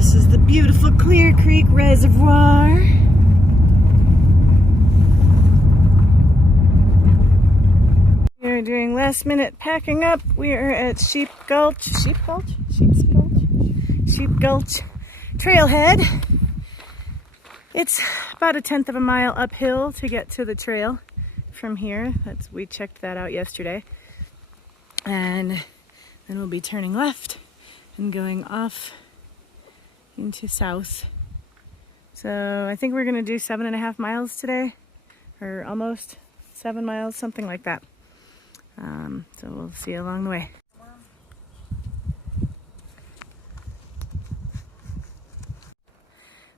This is the beautiful Clear Creek Reservoir. We are doing last minute packing up. We are at Sheep Gulch Trailhead. It's about a 1/10 of a mile uphill to get to the trail from here. We checked that out yesterday. And then we'll be turning left and going off into south. So I think we're gonna do 7.5 miles today, or almost 7 miles, something like that. So we'll see you along the way.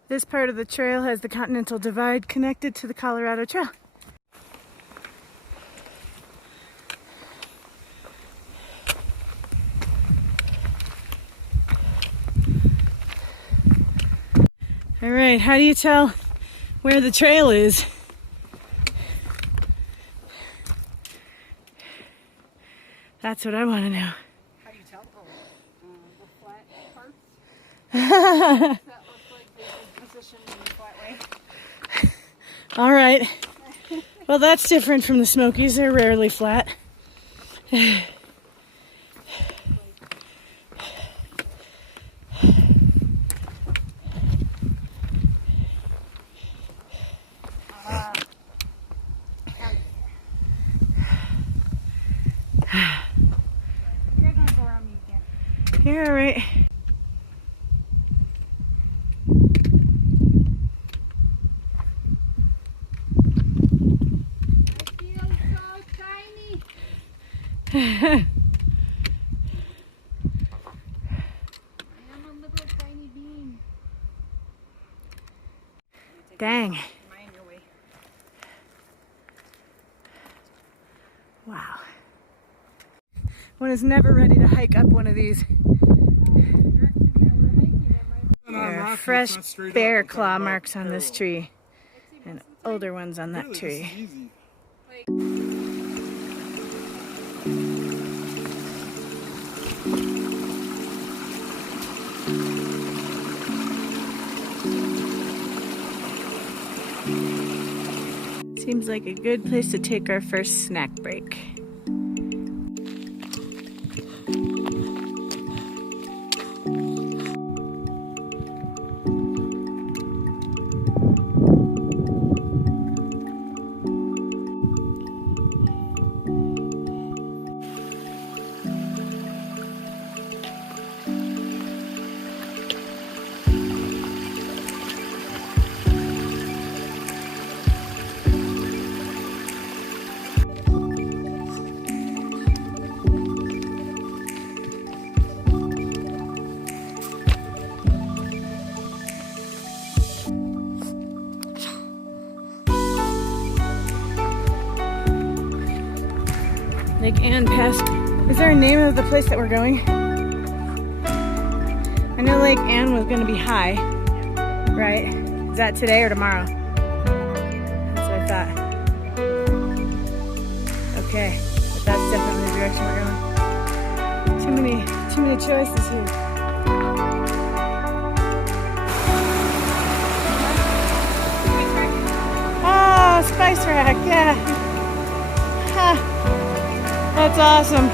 This part of the trail has the Continental Divide connected to the Colorado Trail. All right, how do you tell where the trail is? That's what I want to know. How do you tell? The flat parts? That look like they've been positioned in a flat way. All right. Well, that's different from the Smokies. They're rarely flat. You're gonna go around me again. You're all right. I feel so tiny. I am a little tiny bean. Dang. Am I in your way? Wow. One is never ready to hike up one of these. There are fresh bear claw marks on this tree and older ones on that tree. Seems like a good place to take our first snack break. Lake Ann passed. Is there a name of the place that we're going? I know Lake Ann was going to be high, right? Is that today or tomorrow? That's what I thought. Okay, but that's definitely the direction we're going. Too many choices here. Oh, spice rack, yeah. Ha. That's awesome.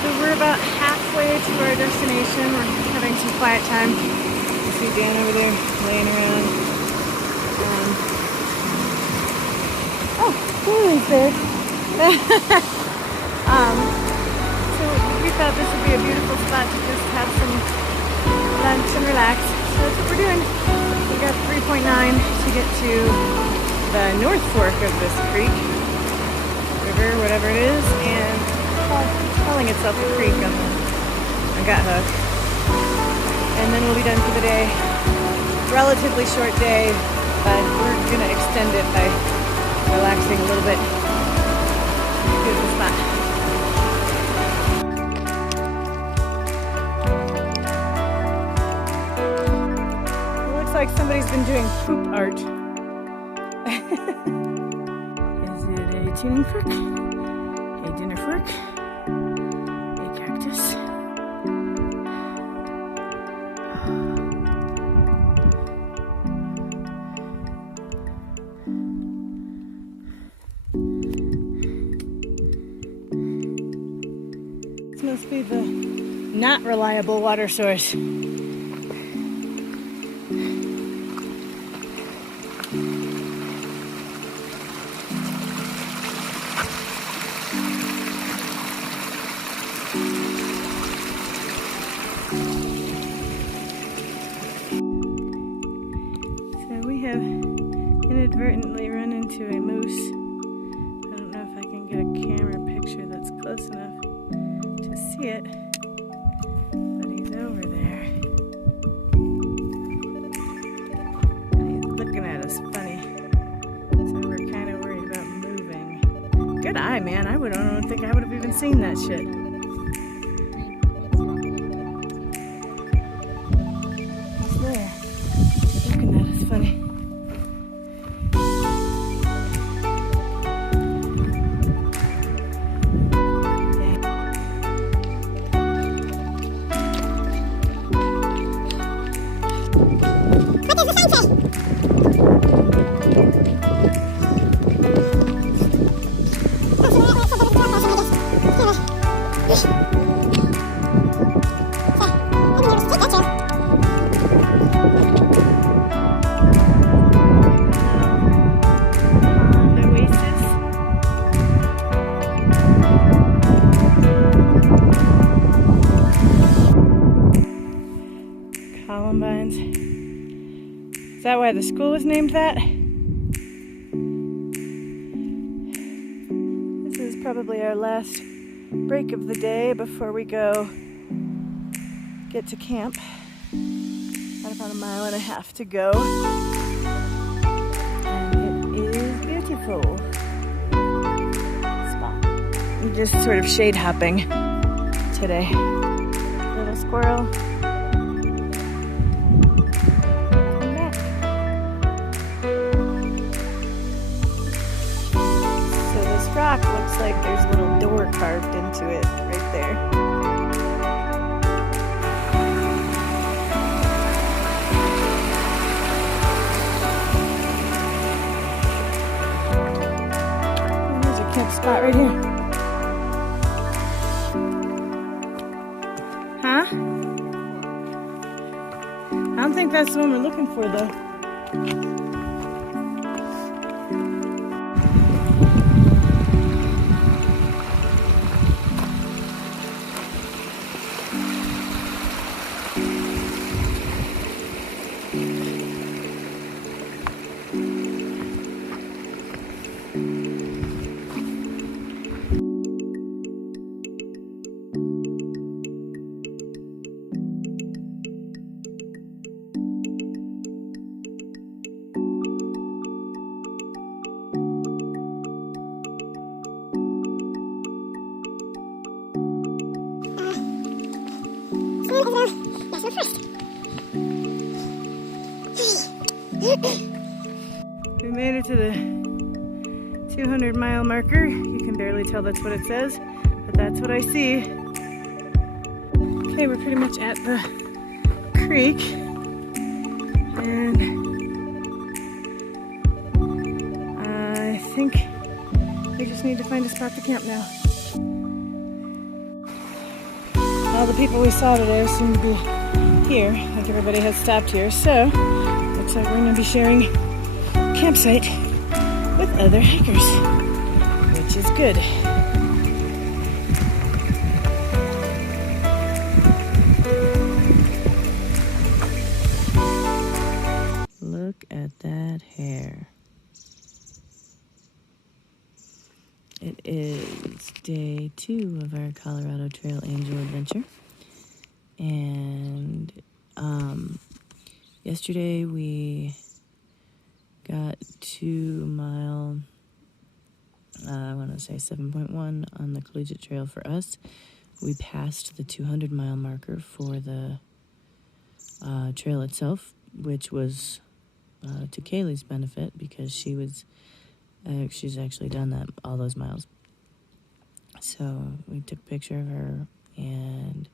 So we're about halfway to our destination. We're having some quiet time. You see Dan over there laying around. Oh, Julie's there. So we thought this would be a beautiful spot to just have some lunch and relax. So that's what we're doing. We got 3.9 to get to the North Fork of this creek, river, whatever it is, and it's calling itself a creek on Gut Hook. And then we'll be done for the day. Relatively short day, but we're gonna extend it by relaxing a little bit. Beautiful spot. Like somebody's been doing poop art. Is it a tuning fork, a dinner fork, a cactus. This must be the not reliable water source. So we have inadvertently run into a moose. I don't know if I can get a camera picture that's close enough to see it, but he's over there. And he's looking at us funny, so we're kind of worried about moving. Good eye, man. I don't think I would have even seen that shit. He's there, looking at us funny. Columbines. Is that why the school was named that? This is probably our last break of the day before we go get to camp. Got about 1.5 miles to go. And it is beautiful. Spot. I'm just sort of shade hopping today. Little squirrel. Looks like there's a little door carved into it right there. And there's a camp spot right here. Huh? I don't think that's the one we're looking for though. We made it to the 200-mile marker. You can barely tell that's what it says, but that's what I see. Okay, we're pretty much at the creek, and I think we just need to find a spot to camp now. All the people we saw today seem to be here. I think everybody has stopped here, so looks like we're going to be sharing a campsite with other hikers, which is good. Look at that hair. It is day 2 of our Colorado Trail Angel adventure, and yesterday we got 2 mile, I want to say 7.1 on the Collegiate Trail for us. We passed the 200-mile marker for the trail itself, which was to Kaylee's benefit because she was She's actually done that, all those miles. So we took a picture of her, and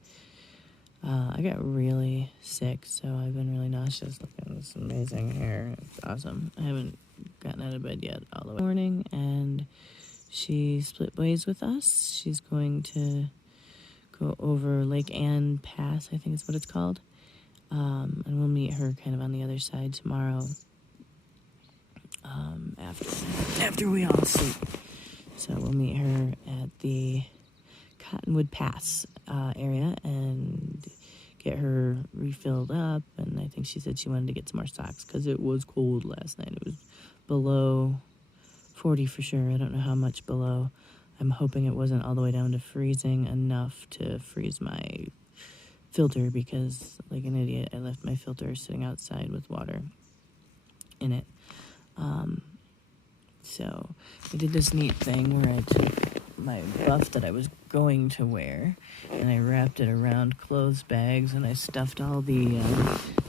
I got really sick, so I've been really nauseous looking at this amazing hair. It's awesome. I haven't gotten out of bed yet all the morning, and she split ways with us. She's going to go over Lake Ann Pass, I think is what it's called. And we'll meet her kind of on the other side tomorrow, after we all sleep. So we'll meet her at the Cottonwood Pass area and get her refilled up. And I think she said she wanted to get some more socks because it was cold last night. It was below 40 for sure. I don't know how much below. I'm hoping it wasn't all the way down to freezing enough to freeze my filter, because like an idiot I left my filter sitting outside with water in it. So I did this neat thing where I took my buff that I was going to wear and I wrapped it around clothes bags, and I stuffed all the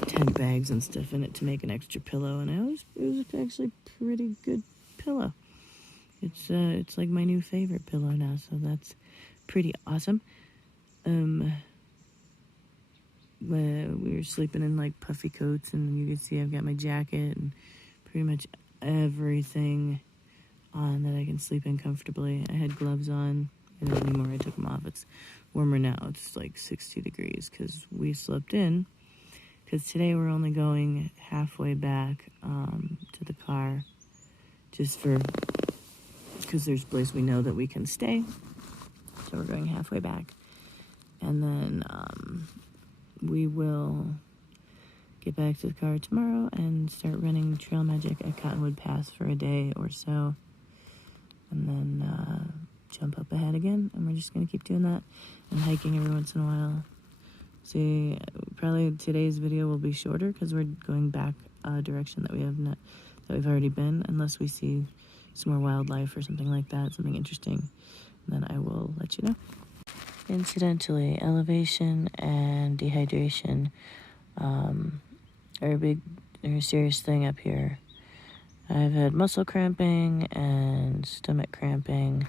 tent bags and stuff in it to make an extra pillow, and it was actually a pretty good pillow. It's like my new favorite pillow now, so that's pretty awesome. We were sleeping in like puffy coats, and you can see I've got my jacket and pretty much everything on that I can sleep in comfortably. I had gloves on, and not anymore. I took them off. It's warmer now. It's like 60 degrees because we slept in. Because today we're only going halfway back to the car, just because there's a place we know that we can stay. So we're going halfway back, and then we will get back to the car tomorrow and start running Trail Magic at Cottonwood Pass for a day or so, and then jump up ahead again, and we're just going to keep doing that and hiking every once in a while. See, probably today's video will be shorter because we're going back a direction that we've already been, unless we see some more wildlife or something like that, something interesting, then I will let you know. Incidentally, elevation and dehydration are a serious thing up here. I've had muscle cramping and stomach cramping.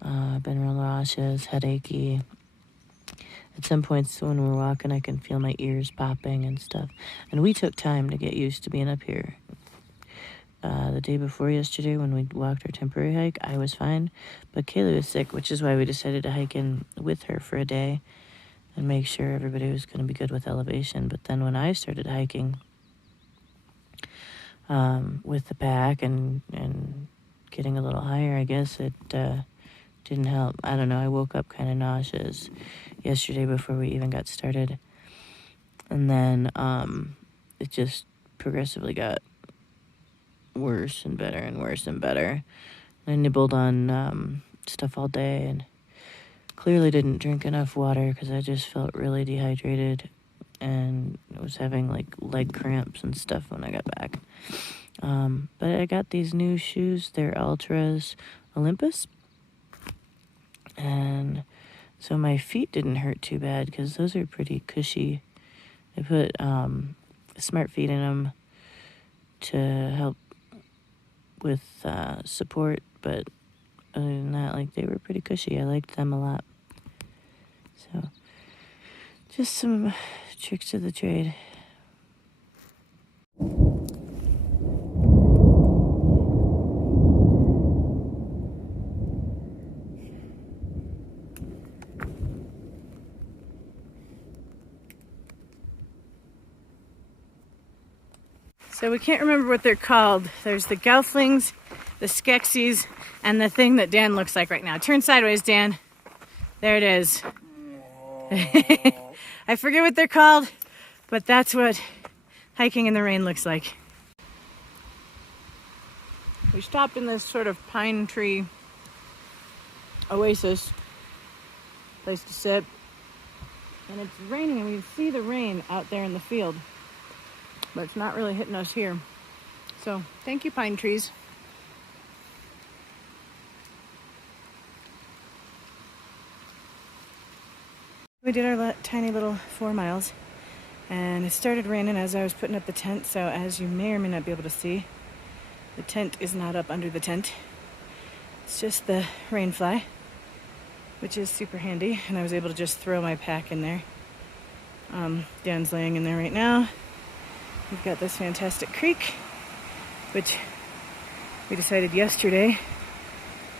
I've been real nauseous, headachy. At some points when we're walking, I can feel my ears popping and stuff. And we took time to get used to being up here. The day before yesterday, when we walked our temporary hike, I was fine. But Kaylee was sick, which is why we decided to hike in with her for a day and make sure everybody was going to be good with elevation. But then when I started hiking with the pack and getting a little higher, I guess it didn't help. I don't know. I woke up kind of nauseous yesterday before we even got started. And then it just progressively got worse and better and worse and better. I nibbled on stuff all day and clearly didn't drink enough water because I just felt really dehydrated and was having like leg cramps and stuff when I got back. But I got these new shoes. They're Ultras Olympus. And so my feet didn't hurt too bad because those are pretty cushy. I put Smart Feet in them to help with support, but other than that, like, they were pretty cushy. I liked them a lot. So just some tricks of the trade. So we can't remember what they're called. There's the Gelflings, the Skeksis, and the thing that Dan looks like right now. Turn sideways, Dan. There it is. I forget what they're called, but that's what hiking in the rain looks like. We stopped in this sort of pine tree oasis place to sit, and it's raining, and we can see the rain out there in the field, but it's not really hitting us here. So thank you, pine trees. We did our tiny little 4 miles, and it started raining as I was putting up the tent, so as you may or may not be able to see, The tent is not up under the tent. It's just the rain fly, which is super handy, and I was able to just throw my pack in there. Dan's laying in there right now. We've got this fantastic creek, which we decided yesterday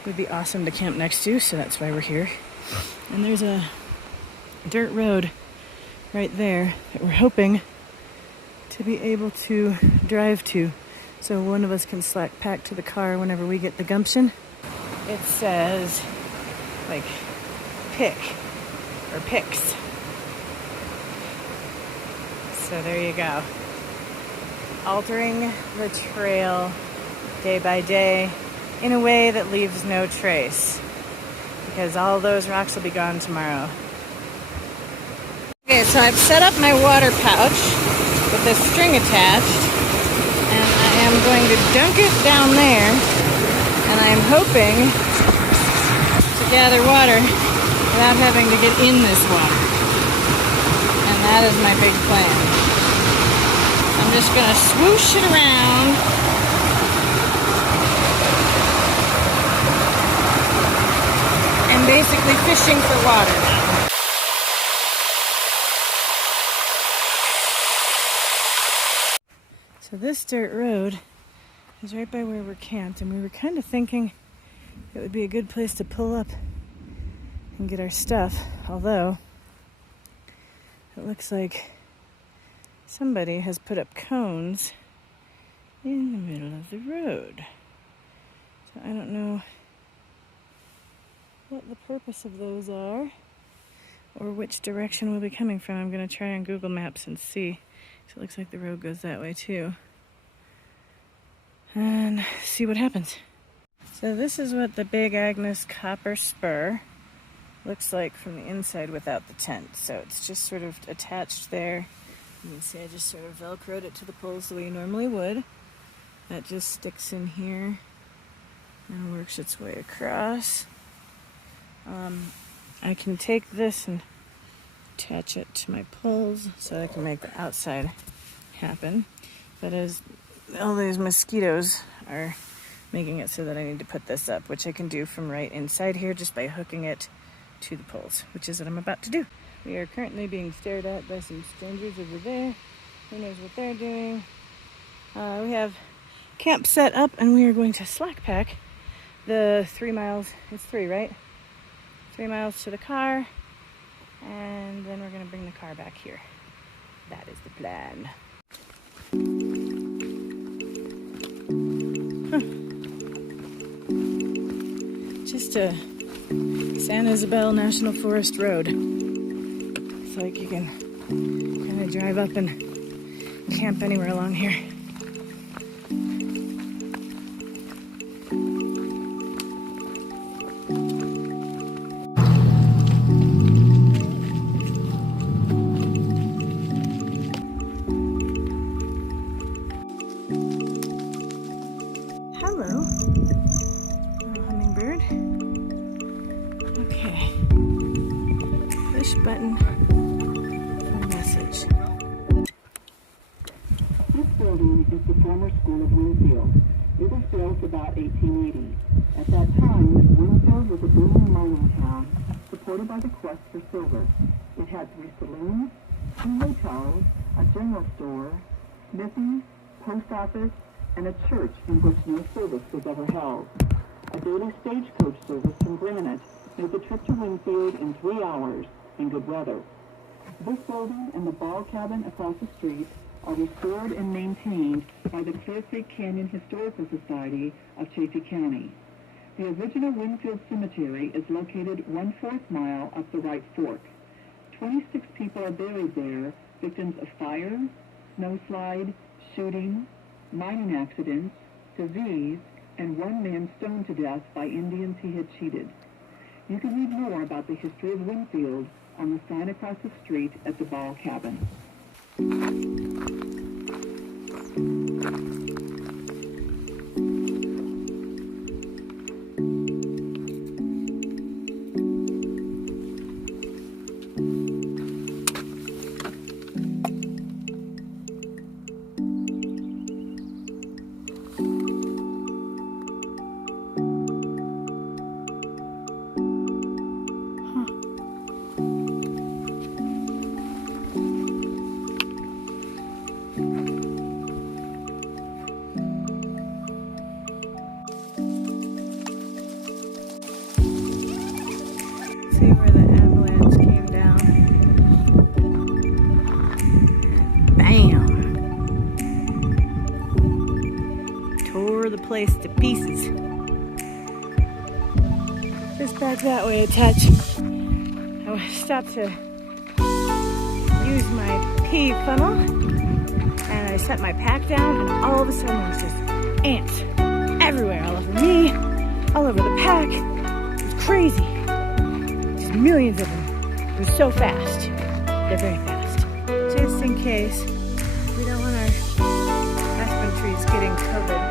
would be awesome to camp next to, so that's why we're here. And there's a dirt road right there that we're hoping to be able to drive to, so one of us can slack pack to the car whenever we get the gumption. It says like pick or picks. So there you go. Altering the trail day by day in a way that leaves no trace, because all those rocks will be gone tomorrow. Okay, so I've set up my water pouch with this string attached, and I am going to dunk it down there, and I am hoping to gather water without having to get in this water. And that is my big plan. I'm just gonna swoosh it around. And basically fishing for water now. So this dirt road is right by where we're camped, and we were kind of thinking it would be a good place to pull up and get our stuff, although it looks like somebody has put up cones in the middle of the road. So I don't know what the purpose of those are or which direction we'll be coming from. I'm going to try on Google Maps and see. So it looks like the road goes that way too. And see what happens. So this is what the Big Agnes Copper Spur looks like from the inside without the tent. So it's just sort of attached there. You can see I just sort of velcroed it to the poles the way you normally would. That just sticks in here and works its way across. I can take this and attach it to my poles so I can make the outside happen. But as all these mosquitoes are making it so that I need to put this up, which I can do from right inside here just by hooking it to the poles, which is what I'm about to do. We are currently being stared at by some strangers over there. Who knows what they're doing? We have camp set up, and we are going to slack pack the 3 miles. It's 3, right? 3 miles to the car, and then we're going to bring the car back here. That is the plan. Just a San Isabel National Forest Road. It's like you can kind of drive up and camp anywhere along here. Hello, little hummingbird. Okay, push button for message. This building is the former school of Winfield. It was built about 1880. At that time, Winfield was a booming mining town, supported by the quest for silver. It had 3 saloons, 2 hotels, a general store, smithy, post office, and a church in which no service was ever held. A daily stagecoach service from Granite made the trip to Winfield in 3 hours in good weather. This building and the ball cabin across the street are restored and maintained by the Clear Creek Canyon Historical Society of Chaffee County. The original Winfield Cemetery is located 1/4 mile up the right fork. 26 people are buried there, victims of fire, snowslide, shooting, mining accidents, disease, and 1 man stoned to death by Indians he had cheated. You can read more about the history of Winfield on the sign across the street at the Ball Cabin. place to pieces. Just back that way a touch. I stopped to use my pee funnel and I set my pack down, and all of a sudden there was just ants everywhere, all over me, all over the pack. It was crazy. Just millions of them. It was so fast. They're very fast. Just in case we don't want our aspen trees getting covered.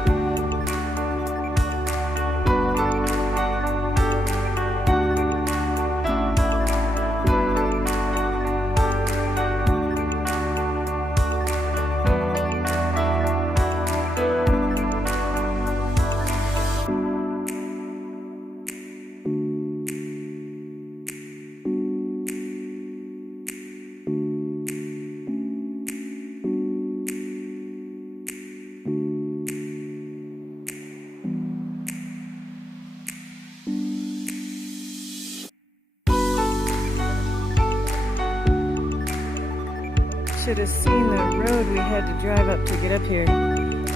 Should have seen the road we had to drive up to get up here.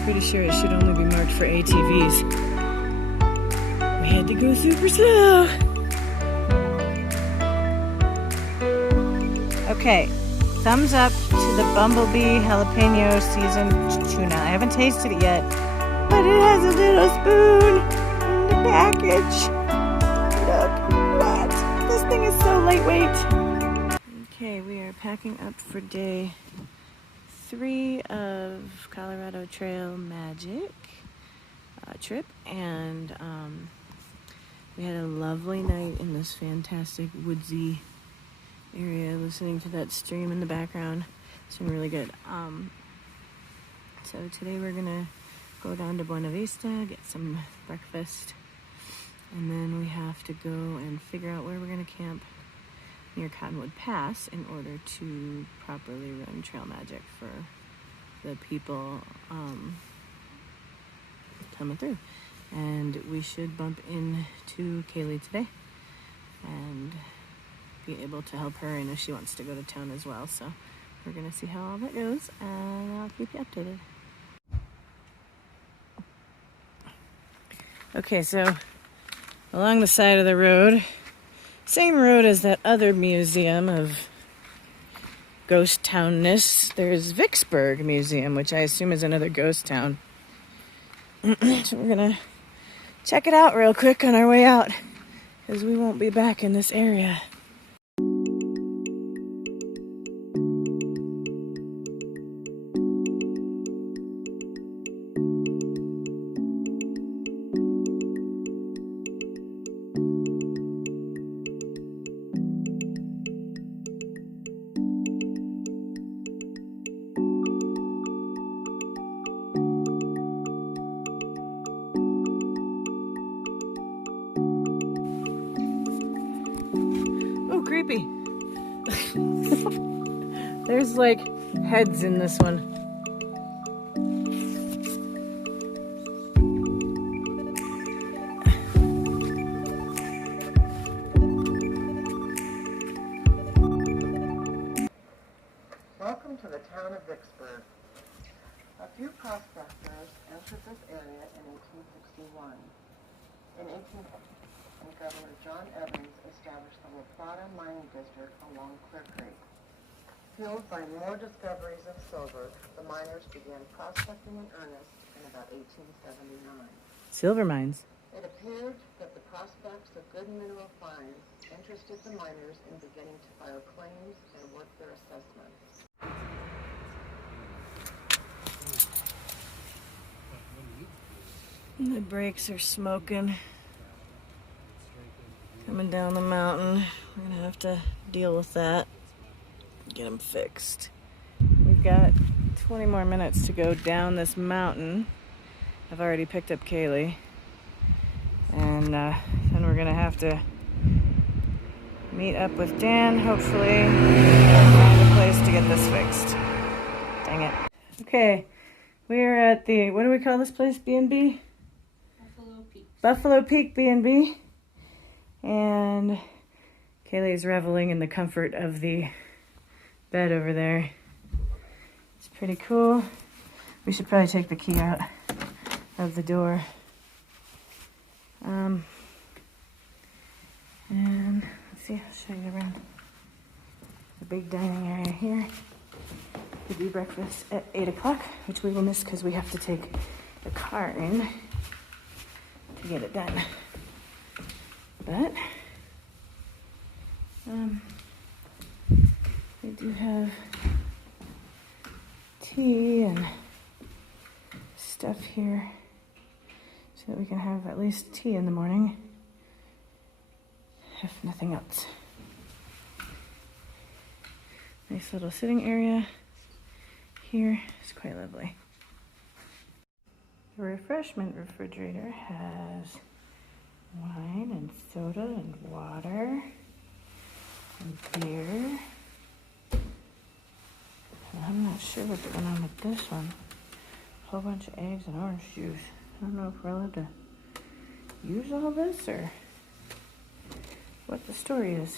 Pretty sure it should only be marked for ATVs. We had to go super slow. Okay, thumbs up to the Bumblebee Jalapeno Seasoned Tuna. I haven't tasted it yet, but it has a little spoon in the package. Look, what? This thing is so lightweight. Okay, we are packing up for day 3 of Colorado Trail Magic trip, and we had a lovely night in this fantastic woodsy area, listening to that stream in the background. It's been really good. So today we're gonna go down to Buena Vista, get some breakfast, and then we have to go and figure out where we're gonna camp near Cottonwood Pass in order to properly run Trail Magic for the people coming through. And we should bump into Kaylee today and be able to help her. I know she wants to go to town as well, so we're gonna see how all that goes, and I'll keep you updated. Okay, so along the side of the road, same road as that other museum of ghost townness, there's Vicksburg Museum, which I assume is another ghost town. So we're gonna check it out real quick on our way out, because we won't be back in this area. Creepy. There's like heads in this one. Welcome to the town of Vicksburg. A few prospectors entered this area in 1861. In 1860, Governor John Evans established the La Plata mining district along Clear Creek. Fueled by more discoveries of silver, the miners began prospecting in earnest in about 1879. Silver mines. It appeared that the prospects of good mineral finds interested the miners in beginning to file claims and work their assessments. The brakes are smoking. Coming down the mountain. We're gonna have to deal with that. Get them fixed. We've got 20 more minutes to go down this mountain. I've already picked up Kaylee. And then we're gonna have to meet up with Dan, hopefully, find a place to get this fixed. Dang it. Okay, we're at the, what do we call this place, B&B? Buffalo Peak B&B. And Kaylee's reveling in the comfort of the bed over there. It's pretty cool. We should probably take the key out of the door And let's see, I'll show you around the big dining area here. We do breakfast at 8 o'clock, which we will miss because we have to take the car in to get it done. But we do have tea and stuff here so that we can have at least tea in the morning, if nothing else. Nice little sitting area here. It's quite lovely. The refreshment refrigerator has wine and soda and water and beer. And I'm not sure what's going on with this one. A whole bunch of eggs and orange juice. I don't know if we're allowed to use all this or what the story is.